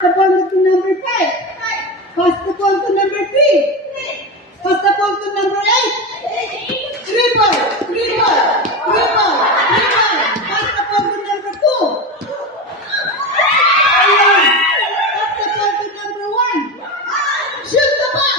Pass the ball to number 5. Pass the ball to number 3. Pass the ball to number 8. Dribble, dribble, dribble, dribble. Pass the ball to number 2. Ayan. Pass the ball to number 1. Shoot the ball.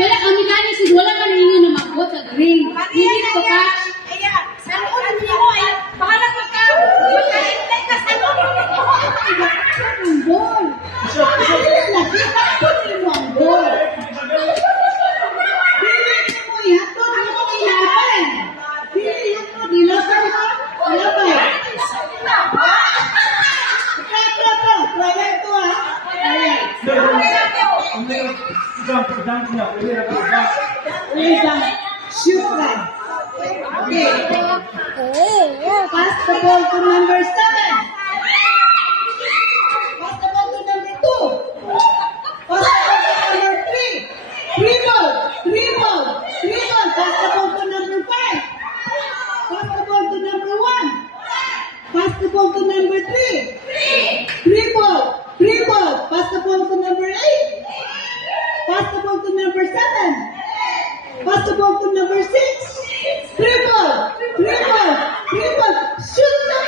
Wala kami kani si wala ka ninyo na magbot sa green. Hindi ko ka. Salon mo ay bahala ka ka. Magkaintay ka salon mo. Ang ball. Nakita ko mo ang ball. Pili mo ihatod mo ilaban. Pili mo dilaban ha. Ilaban. Trial to ha. Shoot right. Okay. Pass the ball to number 7. Pass the ball to number 2. Pass the ball to number 3. Dribble, dribble, dribble. Pass the ball to number 5. Pass the ball to number 1. Pass the ball to number 3. Dribble, dribble. Pass the ball to number 8. Pass the ball to number 7. Pass the ball to number 6. Dribble, dribble, dribble. Shoot the ball.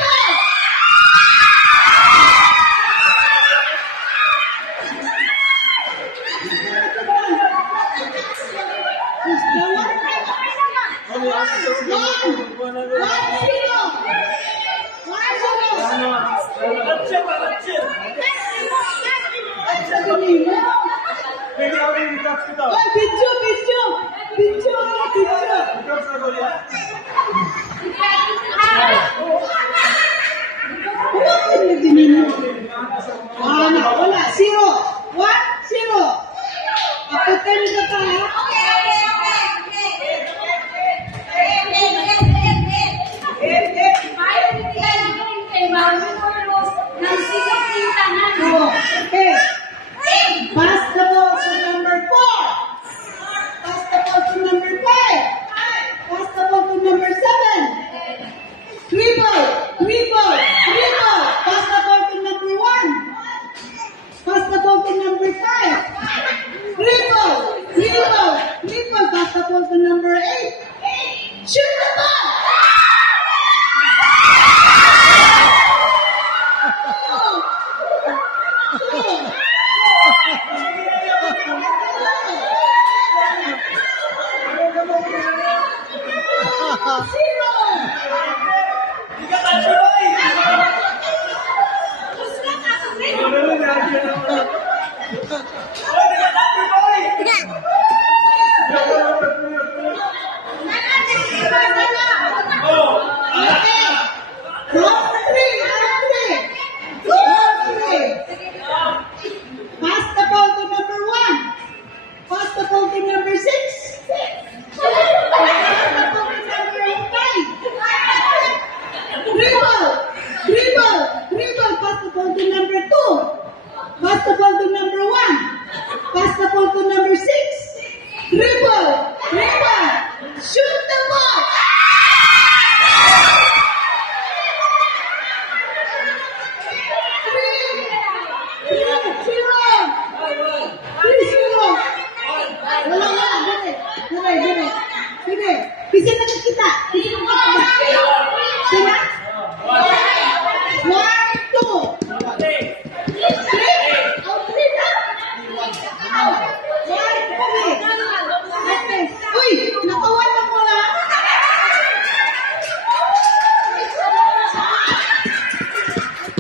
Wala. 0. 1, 0. Ako 10 ka pa ha. Okay. Pass the ball to number 4. Pass the ball to number 5. Pass the ball to number 7. Dribble, dribble, dribble. Pass the ball to number 1. Pass the ball to number 5. Dribble, dribble, dribble. Pass the ball to number 8. Shoot the ball. Pass the ball to number 1. Pass the ball to number 6. Pass the ball to number 5. Dribble, dribble, dribble. Pass the ball to number 2. Pass the ball to number 1. Pass the ball to number 6. Dribble, dribble. Shoot the ball. Bisa na kita. Bisa na kita. 1, 2, 3. Out 3 na. Uy, nakawan mo na.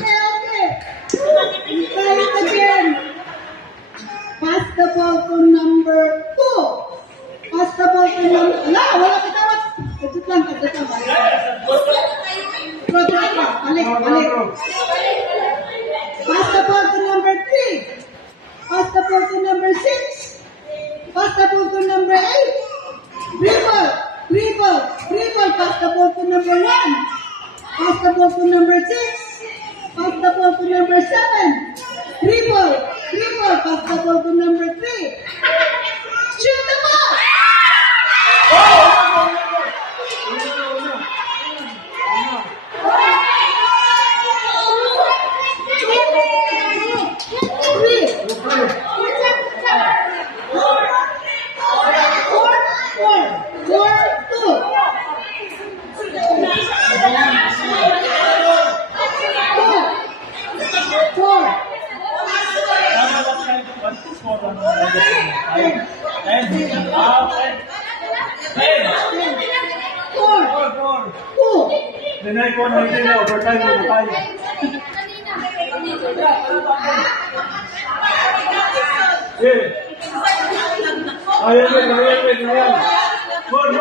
Okay. Try it again. Pass the ball to number 2. Pass the ball to number... Wala kita. Kadut lang. Balik. Pass the ball to number 3. Pass the ball to number 6. number 1. Pass the ball to number 6. Pass the ball to number 7. Dribble. Dribble. Pass the ball to number 3. Shoot the ball! Dinay ko na hindi na overtime mo tayo. Eh. Ayan. Good.